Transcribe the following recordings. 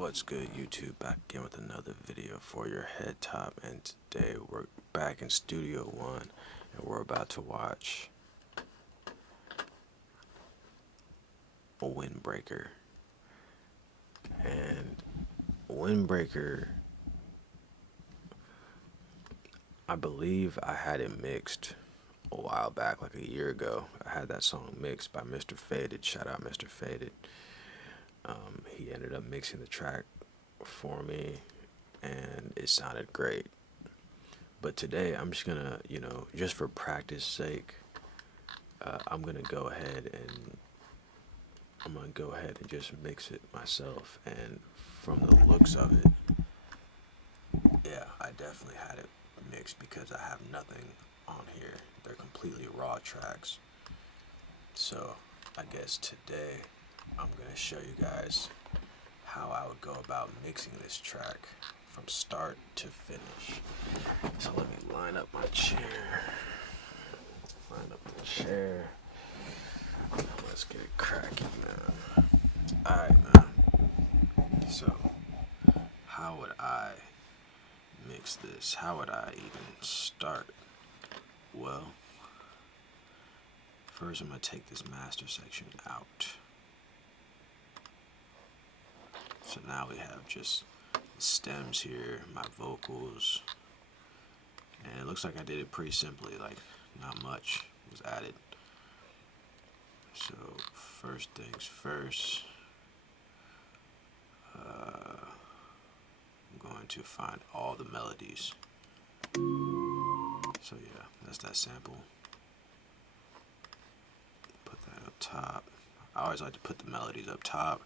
What's good, YouTube? Back again with another video for your head top, and today we're back in Studio One, and we're about to watch a Windbreaker. And Windbreaker, I believe I had it mixed a while back, like a year ago. I had that song mixed by Mr. Faded. Shout out Mr. Faded. He ended up mixing the track for me, and it sounded great. But today I'm just gonna, just for practice sake, I'm gonna go ahead and just mix it myself. And from the looks of it, yeah, I definitely had it mixed because I have nothing on here. They're completely raw tracks. So I guess today I'm gonna show you guys how I would go about mixing this track from start to finish. So let me line up my chair. Let's get it cracking, man. Alright, man. So, how would I mix this? How would I even start? Well, first I'm going to take this master section out. So now we have just the stems here, my vocals, and it looks like I did it pretty simply, like not much was added. So first things first, I'm going to find all the melodies. So yeah, that's that sample. Put that up top. I always like to put the melodies up top,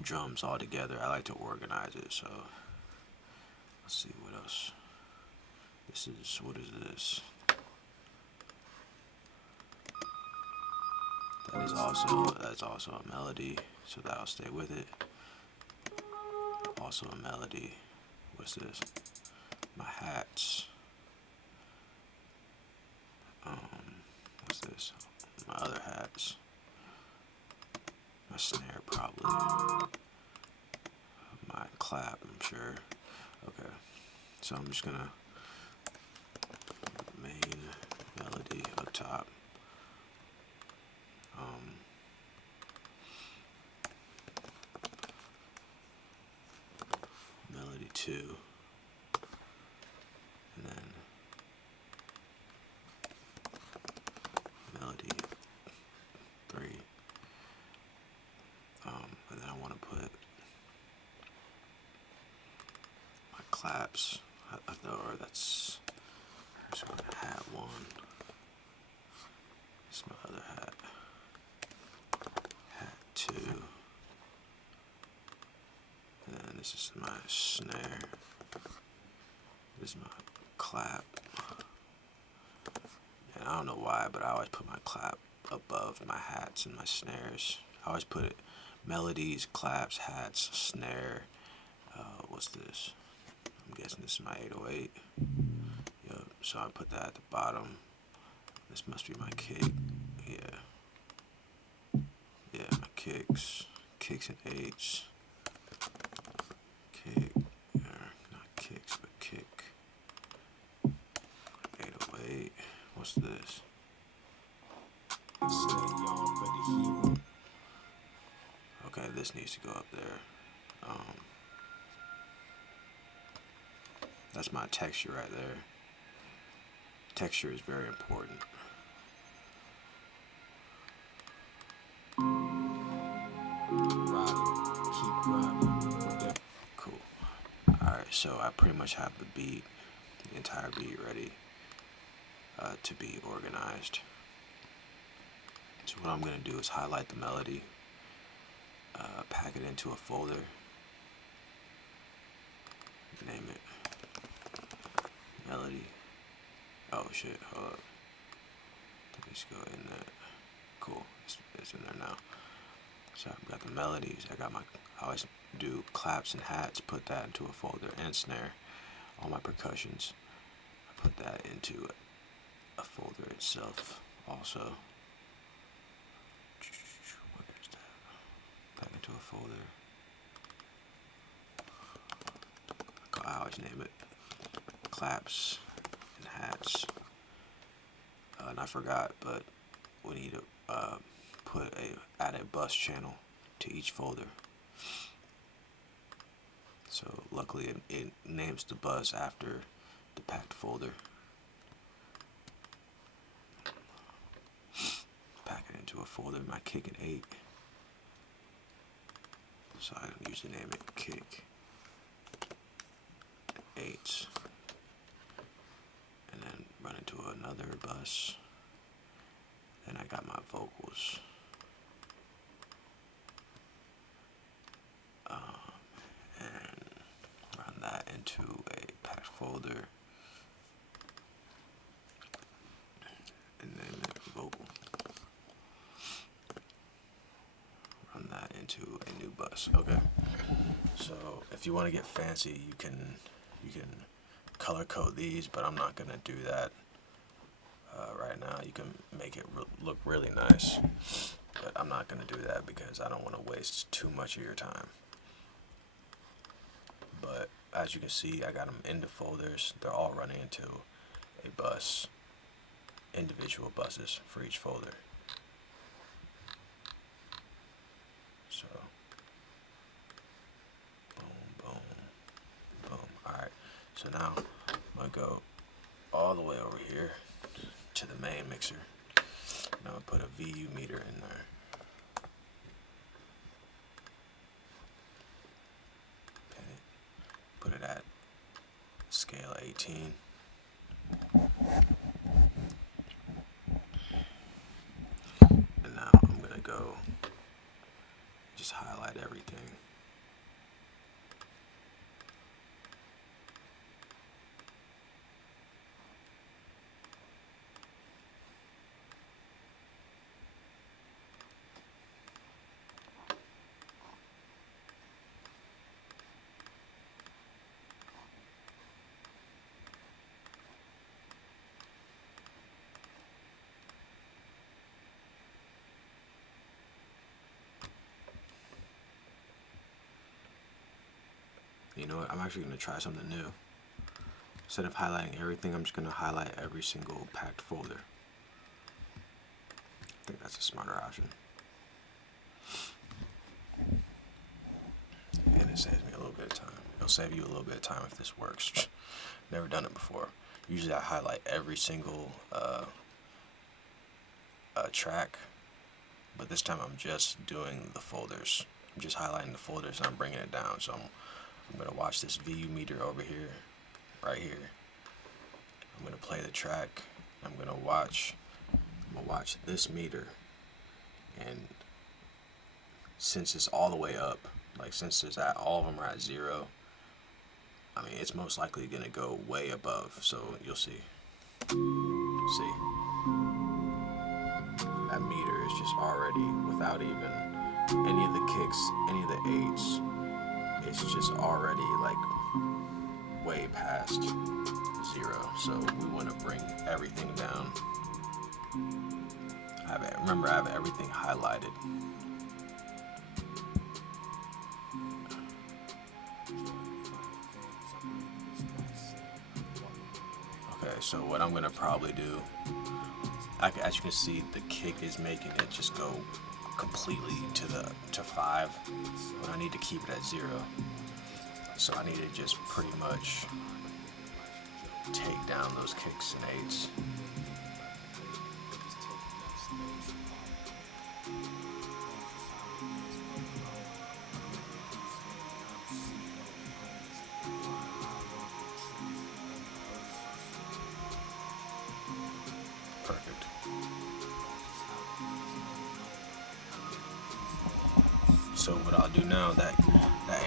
drums all together. I like to organize it. So let's see what else. What is this? That's also a melody, so that'll stay with it. Also a melody. What's this? My hats. What's this? My other hats. My snare probably. My clap, I'm sure. Okay. So I'm just gonna main melody up top. Melody 2, and then melody 3, and then I want to put my claps, or that's hat 1, this is my other hat, hat 2, and then this is my snare, this is my clap. And I don't know why, but I always put my clap above my hats and my snares. I always put it melodies, claps, hats, snare. What's this? I'm guessing this is my 808. Yep. So I put that at the bottom. This must be my kick. Yeah, my kicks and eights. Kick, not kicks, but kick. 808. What's this? Okay, this needs to go up there. That's my texture right there. Texture is very important. Cool. Alright, so I pretty much have the beat, the entire beat ready to be organized. So what I'm going to do is highlight the melody, pack it into a folder, name it melody. Oh shit, hold up. Let's go in there. Cool, it's in there now. So I've got the melodies, I always do claps and hats, put that into a folder, and snare. All my percussions, I put that into a folder itself also. Where is that? Back into a folder. always name it. Claps and hats. And I forgot, but we need to add a bus channel to each folder. So luckily it names the bus after the packed folder. Pack it into a folder, my kick at 8. So I can usually name it kick 8. And then run into another bus. Then I got my vocals. And run that into a packed folder. And then vocal. Run that into a new bus. Okay. So if you want to get fancy, you can color code these, but I'm not gonna do that right now. You can make it look really nice, but I'm not gonna do that because I don't want to waste too much of your time. But as you can see, I got them into folders. They're all running into a bus, individual buses for each folder. So, boom, boom, boom. Alright, so now I'm going to go all the way over here to the main mixer. And I'm going to put a VU meter in there. Put it at scale 18. And now I'm going to go just highlight everything. You know what, I'm actually going to try something new. Instead of highlighting everything, I'm just going to highlight every single packed folder. I think that's a smarter option. And it saves me a little bit of time. It'll save you a little bit of time if this works. Never done it before. Usually I highlight every single track, but this time I'm just doing the folders. I'm just highlighting the folders and I'm bringing it down. So I'm going to watch this VU meter over here, right here. I'm going to play the track. I'm going to watch this meter, and since it's all the way up, like since it's at all of them are at 0, I mean it's most likely going to go way above. So you'll see. See, that meter is just already, without even any of the kicks, any of the 8s. It's just already like way past 0, so we want to bring everything down. Remember, I have everything highlighted. Okay, so what I'm going to probably do, as you can see, the kick is making it just go completely to 5, but I need to keep it at 0. So I need to just pretty much take down those kicks and 8s. Perfect. So what I'll do now, that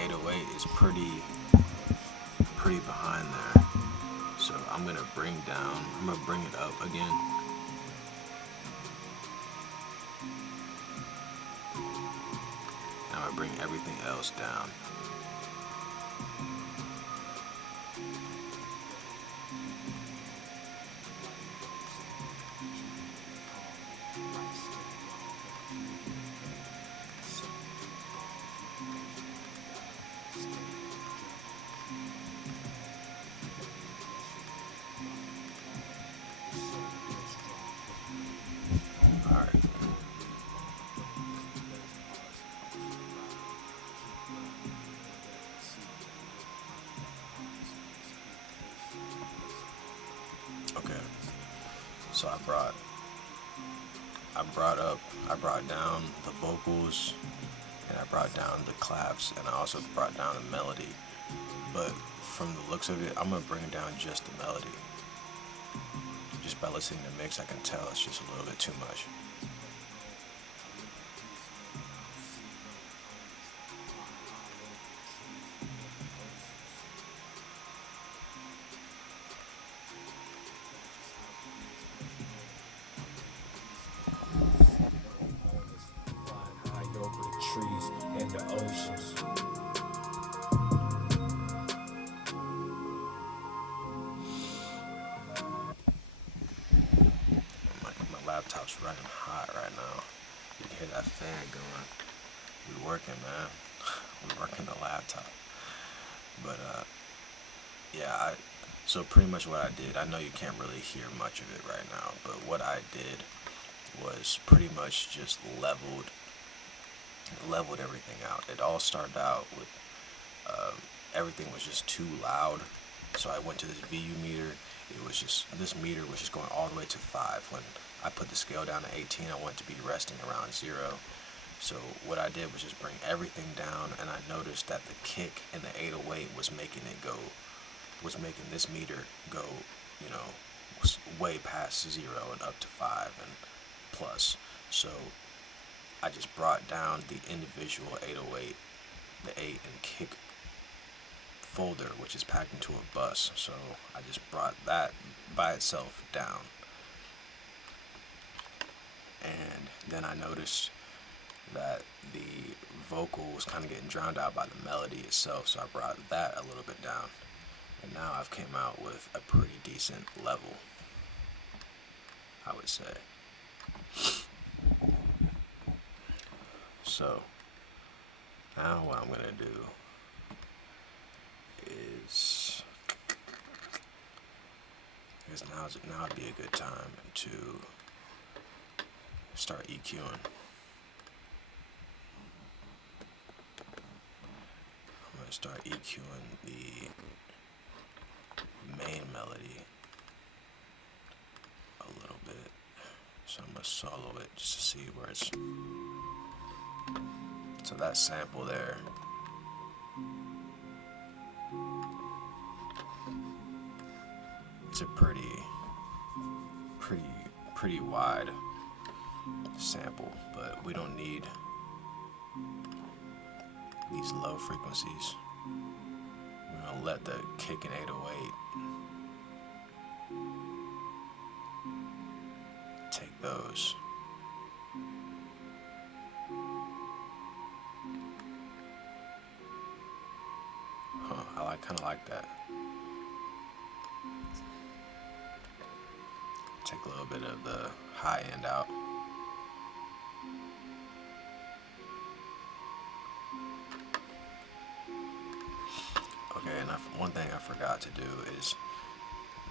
808 is pretty behind there. So I'm gonna bring it up again. And I'm gonna bring everything else down. So I brought down the vocals, and I brought down the claps, and I also brought down the melody. But from the looks of it, I'm gonna bring down just the melody. Just by listening to the mix, I can tell it's just a little bit too much. High over the trees and the oceans. My laptop's running hot right now. You can hear that fan going. We working, man. We working the laptop. But yeah, so pretty much what I did, I know you can't really hear much of it right now, but what I did was pretty much just leveled everything out. It all started out with everything was just too loud, so I went to this VU meter. This meter was just going all the way to 5. When I put the scale down to 18, I want it to be resting around 0. So what I did was just bring everything down, and I noticed that the kick and the 808 was making this meter go, you know, way past 0 and up to 5 and plus. So I just brought down the individual 808, the 8 and kick folder, which is packed into a bus. So I just brought that by itself down. And then I noticed that the vocal was kind of getting drowned out by the melody itself, so I brought that a little bit down. And now I've came out with a pretty decent level, I would say. So now what I'm gonna do is now would be a good time to start EQing. I'm gonna start EQing the main melody a little bit. So I'm gonna solo it just to see where it's. So that sample there. It's a pretty wide sample, but we don't need these low frequencies. We're gonna let the kick and 808 take those. I kind of like that. Take a little bit of the high end out. Okay, and one thing I forgot to do is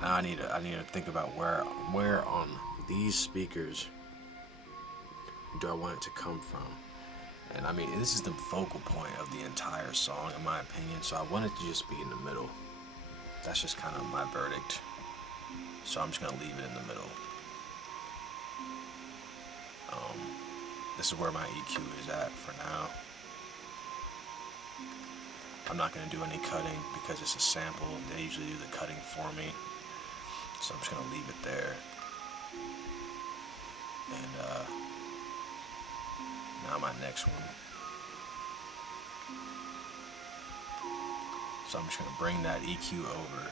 now I need to think about where on these speakers do I want it to come from. And I mean, this is the focal point of the entire song, in my opinion, so I want it to just be in the middle. That's just kind of my verdict. So I'm just going to leave it in the middle. This is where my EQ is at for now. I'm not going to do any cutting because it's a sample. They usually do the cutting for me. So I'm just going to leave it there. And now my next one. So I'm just going to bring that EQ over.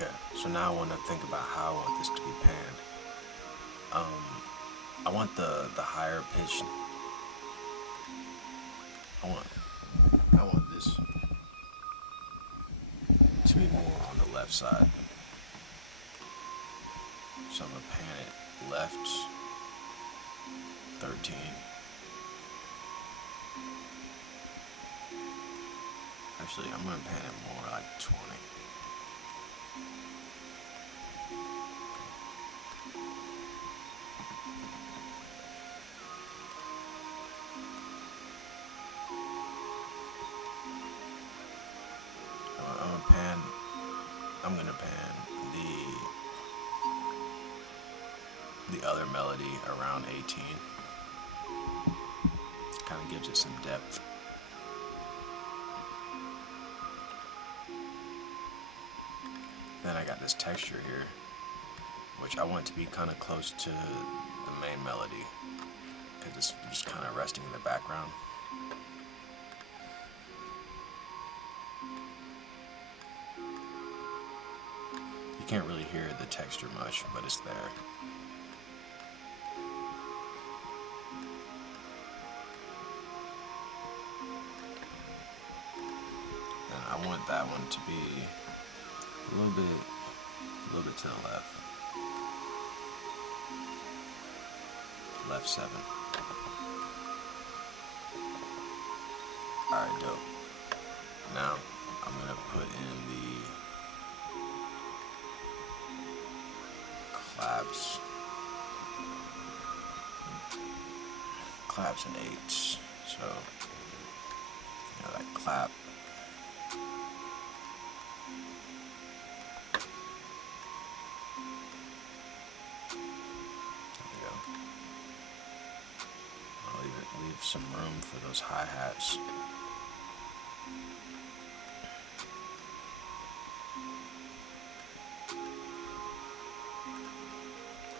Okay, so now I want to think about how I want this to be panned. I want the higher pitch. I want I want this to be more on the left side. So I'm gonna pan it left 13. Actually, I'm gonna pan it more like 20. I'm gonna pan the other melody around 18. Kind of gives it some depth. Then I got this texture here, which I want to be kind of close to the main melody, because it's just kind of resting in the background. You can't really hear the texture much, but it's there. And I want that one to be a little bit to the left. Left 7. Alright, dope. Now, I'm gonna put in the claps and 8s. So, that clap. I'll leave some room for those hi-hats.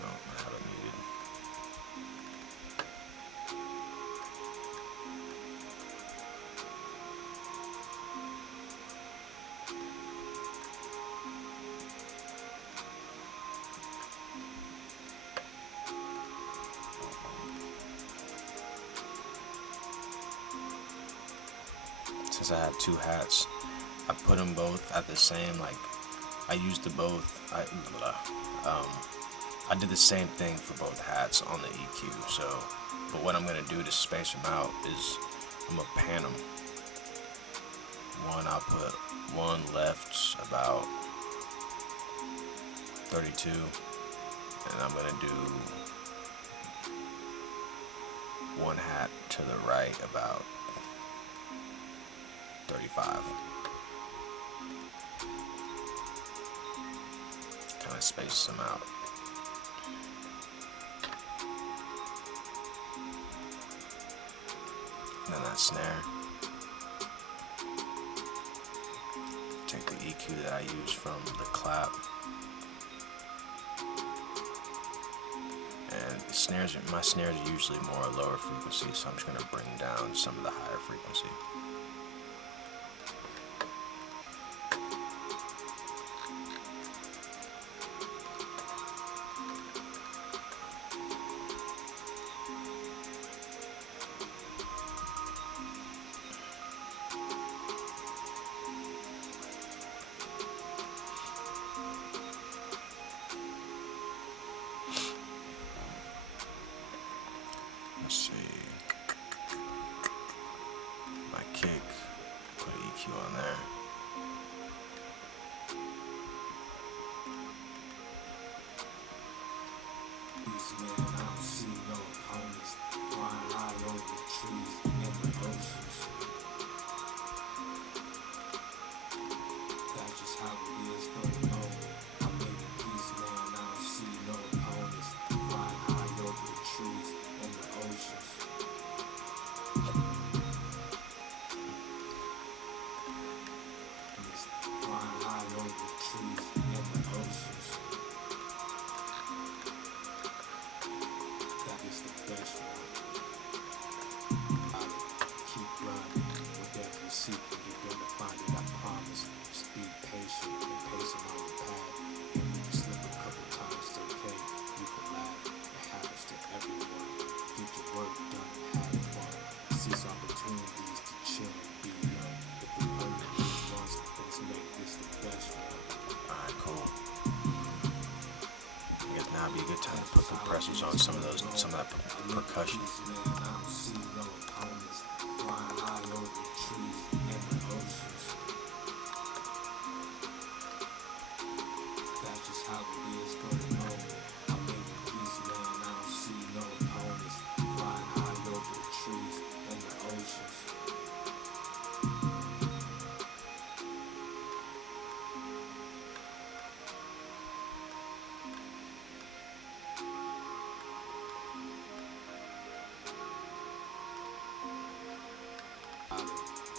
Oh, I have it muted. Since I have 2 hats, I put them both at the same, like, I used the both, I did the same thing for both hats on the EQ, so, but what I'm going to do to space them out is, I'm going to pan them. I'll put one left about 32, and I'm going to do one hat to the right about 35. Kind of space them out. And then that snare. Take the EQ that I use from the clap. And my snares are usually more lower frequency, so I'm just going to bring down some of the higher frequency. Let's see. My kick, put an EQ on there. Peace, man, I don't see no opponents. Flying high over the trees and the oceans. That's just how it is for the moment. I'm making peace, man, I don't see no opponents. Flying high over the trees and the oceans. Flying high over the trees and the oceans. That is the best one. I keep running. some of that percussion. I don't see no opponents. Flying high over the trees and the oceans. That's just how it is for the moment. I live in peace, man. I don't see no opponents. Flying high over the trees and the oceans.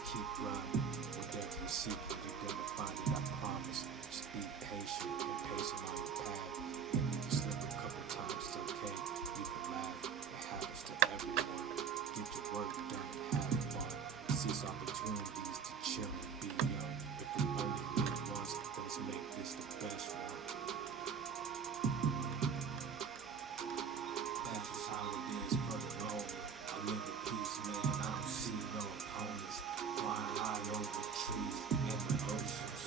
Keep grinding, whatever you seek, you're gonna find it, I promise. Just be patient and patient on your path. And if you slip a couple times, it's okay. You can laugh, it happens to everyone. Get your work done and have fun. Seize opportunities to chill and be young. If we only live once, then let's make this the best one. That's just how it is for the moment. I live in peace, man. I don't see no opponents. Flying high over the trees and the oceans.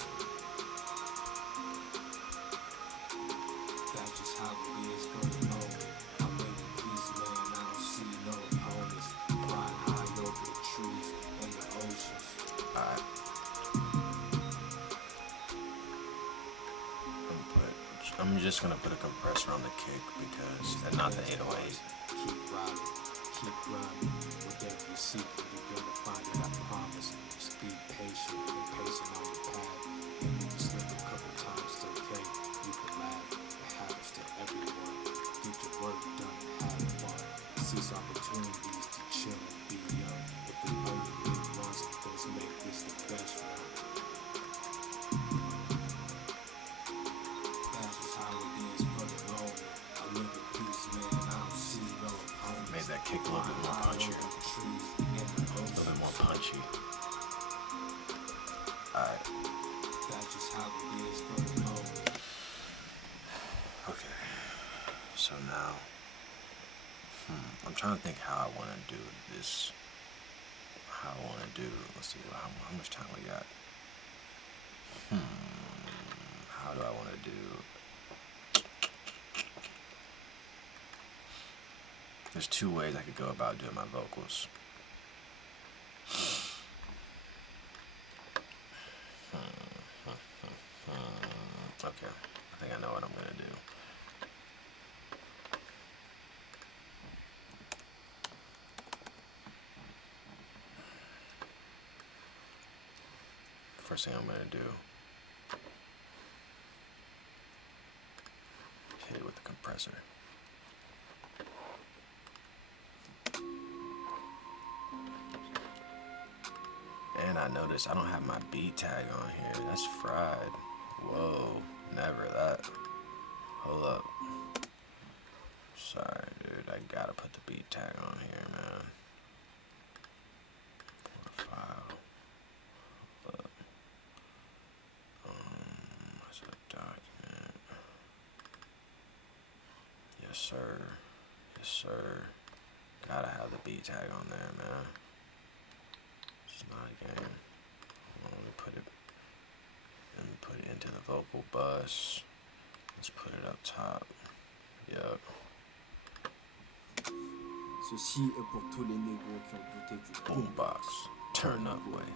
That's just how it is for the moment. I live in peace, man. I don't see no opponents. Flying high over the trees and the oceans. Alright. I'm just gonna put a compressor on the kick because, and not the 808. Keep riding, keep grinding. Whatever you seek, you're gonna find it, I promise. Just be patient and patient on your path. And if you slip a couple times, it's okay. You can laugh, it happens to everyone. Get your work done and have fun. Seize opportunities to chill and be young. If we only live once, then let's make this the best one. That's just how it is for the moment. I live in peace, man. I don't see no opponents. Made that kick a little bit more punchier. A little bit more punchy. Alright. That's just how it is for the moment. Okay. So now, I'm trying to think how I want to do this. Let's see, how much time we got? How do I want to do? There's two ways I could go about doing my vocals. Okay, I think I know what I'm gonna do. First thing I'm gonna do, hit it with the compressor. And I noticed I don't have my beat tag on here. That's fried. Whoa, never that. Hold up. Sorry, dude. I gotta put the beat tag on here, man. File. Look. That's a document. Yes, sir. Yes, sir. Gotta have the beat tag on there, man. It's not a game. Let me put it into the vocal bus. Let's put it up top. Yup. Ceci est pour tous les négros qui ont douté du Boombox. Turn up way.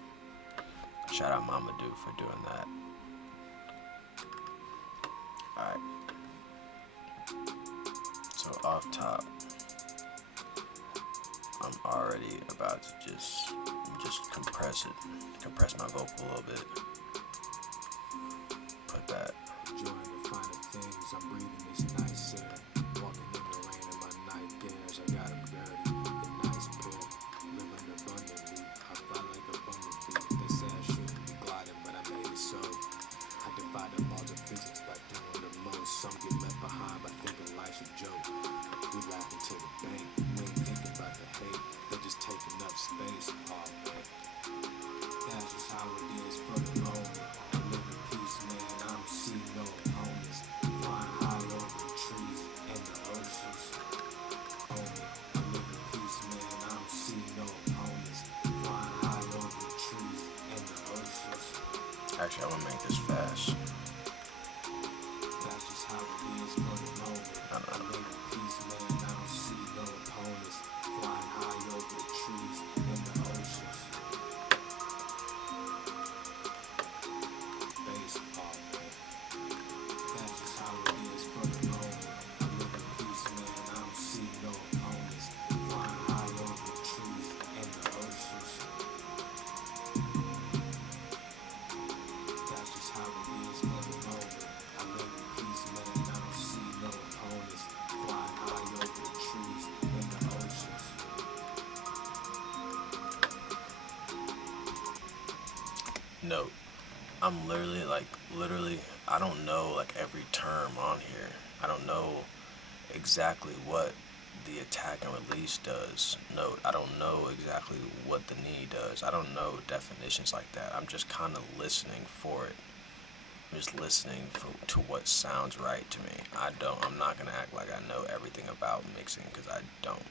Shout out Mama Dude for doing that. Alright. So off top, I'm already about to just compress my vocal a little bit. Put that. Enjoying the finer things, I'm breathing this nice air. Walking in the rain in my night bears, I got 'em dirty, the nice pair. Living abundantly, I fly like a bumblebee. They say I shouldn't be gliding, but I made it so. I divide up all the physics by doing the most. Some get left behind by thinking life's a joke. We laughing to the bank, we ain't thinking about the hate. They're just taking up space, all day. That's just how it is for the moment. I live in peace, man. I don't see no opponents. Flying high over the trees and the oceans. I live in peace, man. I don't see no opponents. Flying high over the trees and the oceans. Actually, I'm gonna make this fast. That's just how it is for the moment. I live in peace, man. I note. I'm literally, I don't know like every term on here. I don't know exactly what the attack and release does. Note, I don't know exactly what the knee does. I don't know definitions like that. I'm just kind of listening for it. I'm just listening to what sounds right to me. I'm not gonna act like I know everything about mixing because I don't.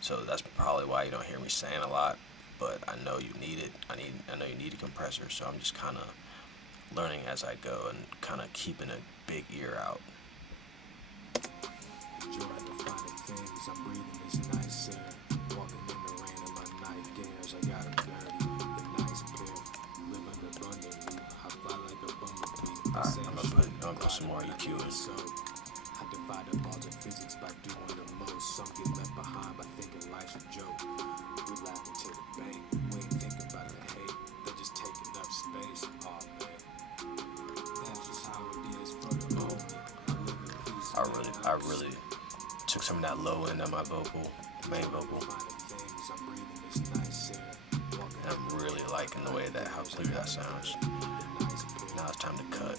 So that's probably why you don't hear me saying a lot. But I know you need it. I know you need a compressor. So I'm just kind of learning as I go and kind of keeping a big ear out. Enjoy the finer things. I'm breathing this nice air. Walking in the rain in my night gears. I got 'em dirty. The nice pair. Living abundantly. I fly like a bumblebee. They Alright, say I I'm shouldn't be gonna put some gliding, more but I EQ made in. it so. I defy the laws of physics by doing the most. Some get left behind by thinking life's a joke. We laughing to the bank. We ain't thinking about the hate. They just taking up space. Aw man. That's just how it is for the Ooh, moment. I live in peace, I man. really, I I don't really see took some of that low end of my vocal, main vocal. And I'm really liking the way that how clear that sounds. Now it's time to cut.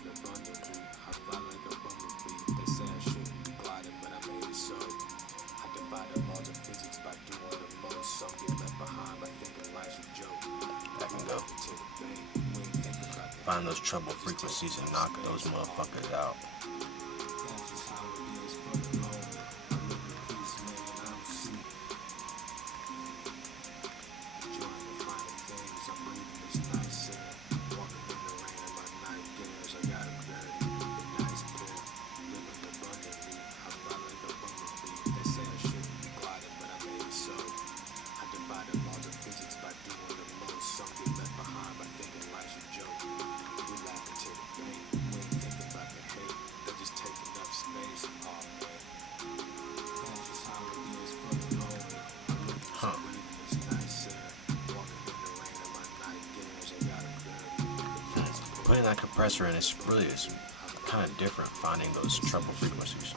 That can go. Find those treble frequencies and knock those motherfuckers out. Huh. Putting that compressor in is kind of different. Finding those treble frequencies.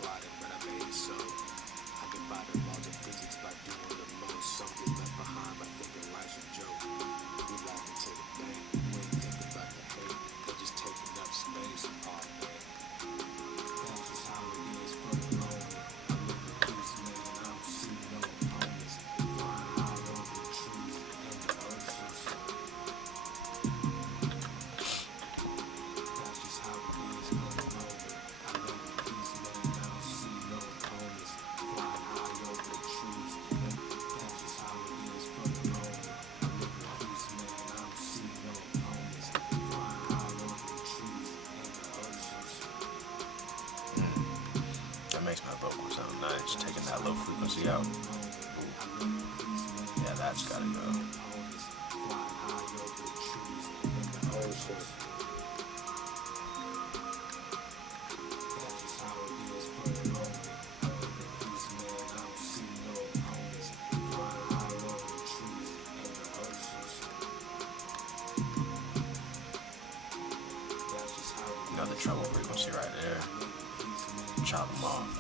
That makes my vocal sound nice. Taking that low frequency out. Ooh. Yeah, that's gotta go. Another treble frequency right there. Chop them off.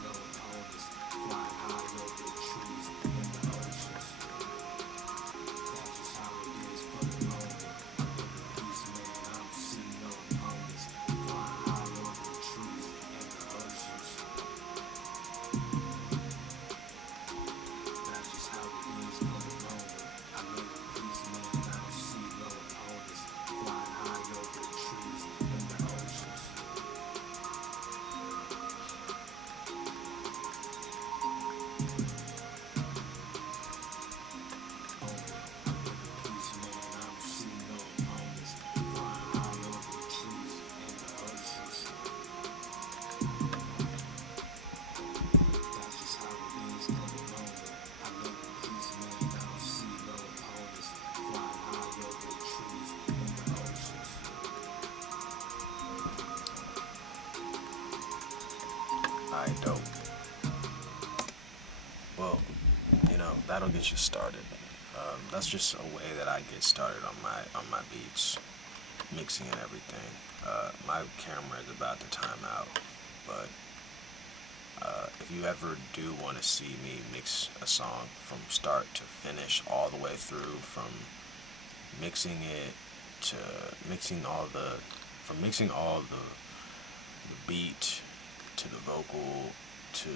Alright, dope. Well, that'll get you started. That's just a way that I get started on my beats, mixing and everything. My camera is about to time out, but if you ever do want to see me mix a song from start to finish, all the way through, from mixing it to mixing all the beat to the vocal to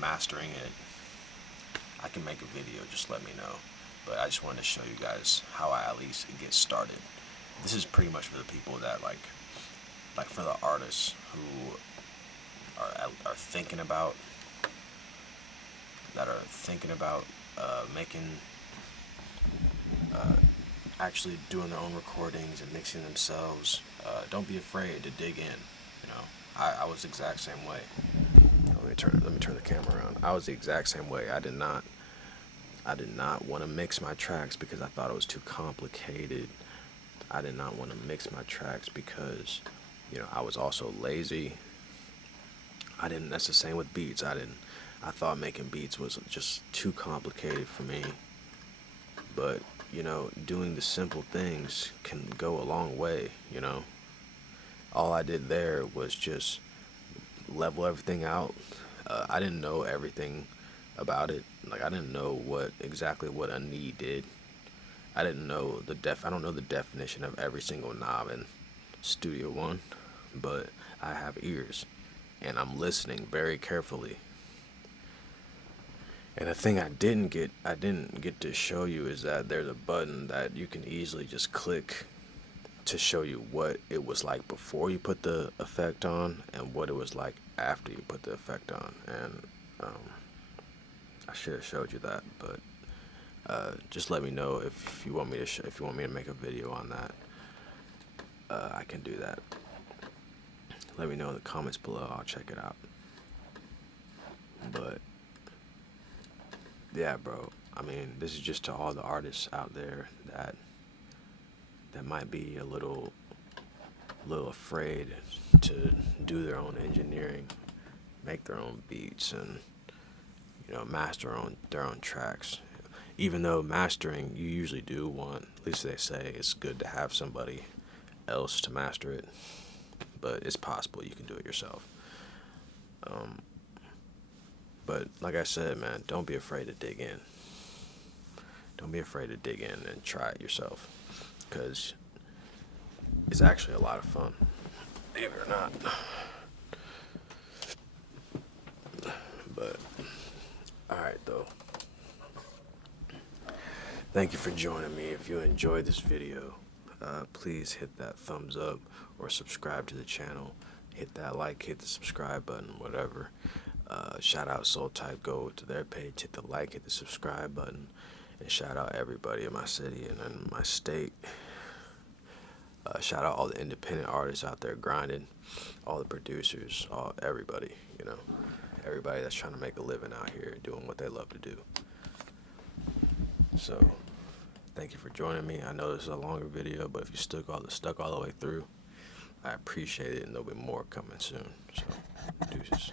mastering it. I can make a video, just let me know. But I just wanted to show you guys how I at least get started. This is pretty much for the people that like for the artists who are thinking about making actually doing their own recordings and mixing themselves. Don't be afraid to dig in. I was the exact same way. Let me turn the camera around. I was the exact same way. I did not want to mix my tracks because I thought it was too complicated. I did not want to mix my tracks because I was also lazy. That's the same with beats. I thought making beats was just too complicated for me. But doing the simple things can go a long way. All I did there was just level everything out. I didn't know everything about it. Like, I didn't know exactly what a knee did. I don't know the definition of every single knob in Studio One, but I have ears and I'm listening very carefully. And the thing I didn't get to show you is that there's a button that you can easily just click to show you what it was like before you put the effect on and what it was like after you put the effect on. And I should have showed you that, but just let me know if you want me to make a video on that. I can do that. Let me know in the comments below. I'll check it out. But yeah, bro. I mean, this is just to all the artists out there that might be a little afraid to do their own engineering, make their own beats, and master their own tracks. Even though mastering, you usually do want, at least they say, it's good to have somebody else to master it, but it's possible you can do it yourself. But like I said, man, don't be afraid to dig in. Don't be afraid to dig in and try it yourself, because it's actually a lot of fun, believe it or not. But alright though. Thank you for joining me. If you enjoyed this video, please hit that thumbs up or subscribe to the channel. Hit that like, hit the subscribe button, whatever. Shout out Soul Type, go to their page, hit the like, hit the subscribe button, and shout out everybody in my city and in my state. Shout out all the independent artists out there grinding, all the producers, everybody, everybody that's trying to make a living out here doing what they love to do. So, thank you for joining me. I know this is a longer video, but if you stuck all the way through, I appreciate it, and there'll be more coming soon. So, deuces.